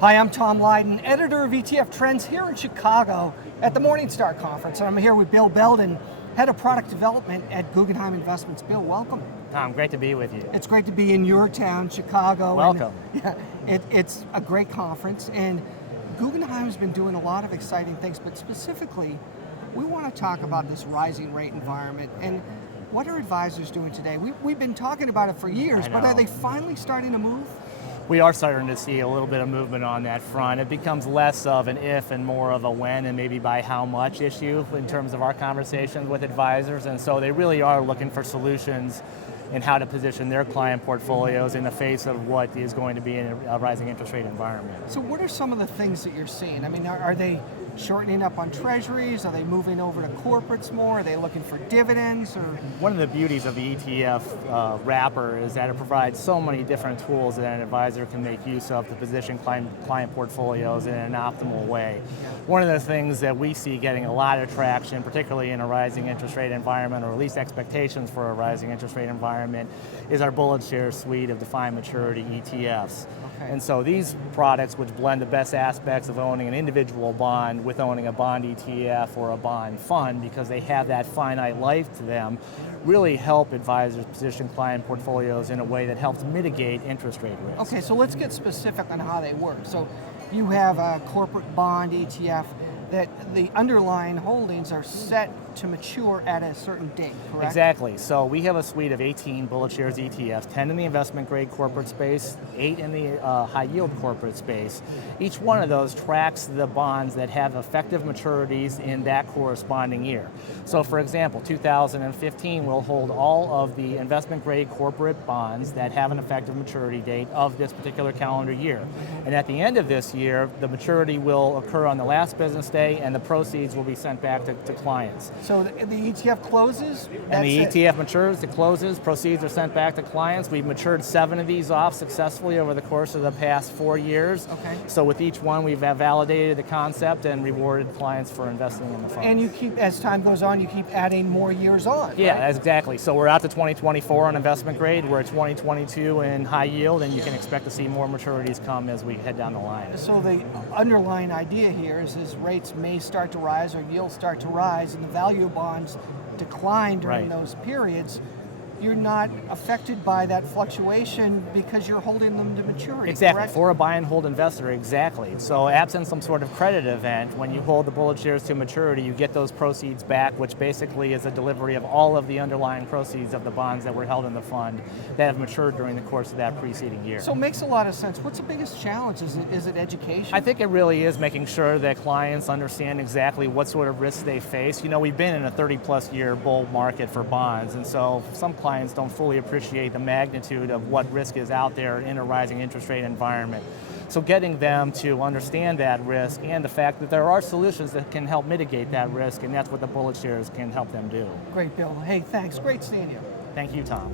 Hi, I'm Tom Lydon, editor of ETF Trends here in Chicago at the Morningstar Conference. And I'm here with Bill Belden, head of product development at Guggenheim Investments. Bill, welcome. Tom, great to be with you. It's great to be in your town, Chicago. Welcome. It's a great conference, and Guggenheim's been doing a lot of exciting things, but specifically, we want to talk about this rising rate environment and what are advisors doing today? We've been talking about it for years, but are they finally starting to move? We are starting to see a little bit of movement on that front. It becomes less of an if and more of a when and maybe by how much issue in terms of our conversations with advisors. And so they really are looking for solutions in how to position their client portfolios in the face of what is going to be a rising interest rate environment. So what are some of the things that you're seeing? I mean, are they shortening up on treasuries? Are they moving over to corporates more? Are they looking for dividends? Or one of the beauties of the ETF wrapper is that it provides so many different tools that an advisor can make use of to position client portfolios in an optimal way. One of the things that we see getting a lot of traction, particularly in a rising interest rate environment, or at least expectations for a rising interest rate environment, is our bullet share suite of defined maturity ETFs. Okay. And so these products, which blend the best aspects of owning an individual bond with owning a bond ETF or a bond fund, because they have that finite life to them, really help advisors position client portfolios in a way that helps mitigate interest rate risk. Okay, so let's get specific on how they work. So you have a corporate bond ETF that the underlying holdings are set to mature at a certain date, correct? Exactly. So we have a suite of 18 bullet shares ETFs, 10 in the investment grade corporate space, 8 in the high yield corporate space. Each one of those tracks the bonds that have effective maturities in that corresponding year. So for example, 2015 will hold all of the investment grade corporate bonds that have an effective maturity date of this particular calendar year. And at the end of this year, the maturity will occur on the last business day and the proceeds will be sent back to clients. So the ETF closes, and the ETF matures, it closes, proceeds are sent back to clients. We've matured 7 of these off successfully over the course of the past 4 years. Okay. So with each one, we've validated the concept and rewarded clients for investing in the fund. And you keep, as time goes on, you keep adding more years on. Yeah, right? exactly. So we're out to 2024 on investment grade, we're at 2022 in high yield, and you can expect to see more maturities come as we head down the line. So the underlying idea here is rates may start to rise or yields start to rise and the value of bonds decline during those periods. You're not affected by that fluctuation because you're holding them to maturity. Exactly, correct? For a buy and hold investor, exactly. So absent some sort of credit event, when you hold the bullet shares to maturity, you get those proceeds back, which basically is a delivery of all of the underlying proceeds of the bonds that were held in the fund that have matured during the course of that preceding year. So it makes a lot of sense. What's the biggest challenge? Is it education? I think it really is making sure that clients understand exactly what sort of risks they face. You know, we've been in a 30-plus year bull market for bonds, and so some clients don't fully appreciate the magnitude of what risk is out there in a rising interest rate environment. So getting them to understand that risk and the fact that there are solutions that can help mitigate that risk, and that's what the bullet shares can help them do. Great, Bill. Hey, thanks. Great seeing you. Thank you, Tom.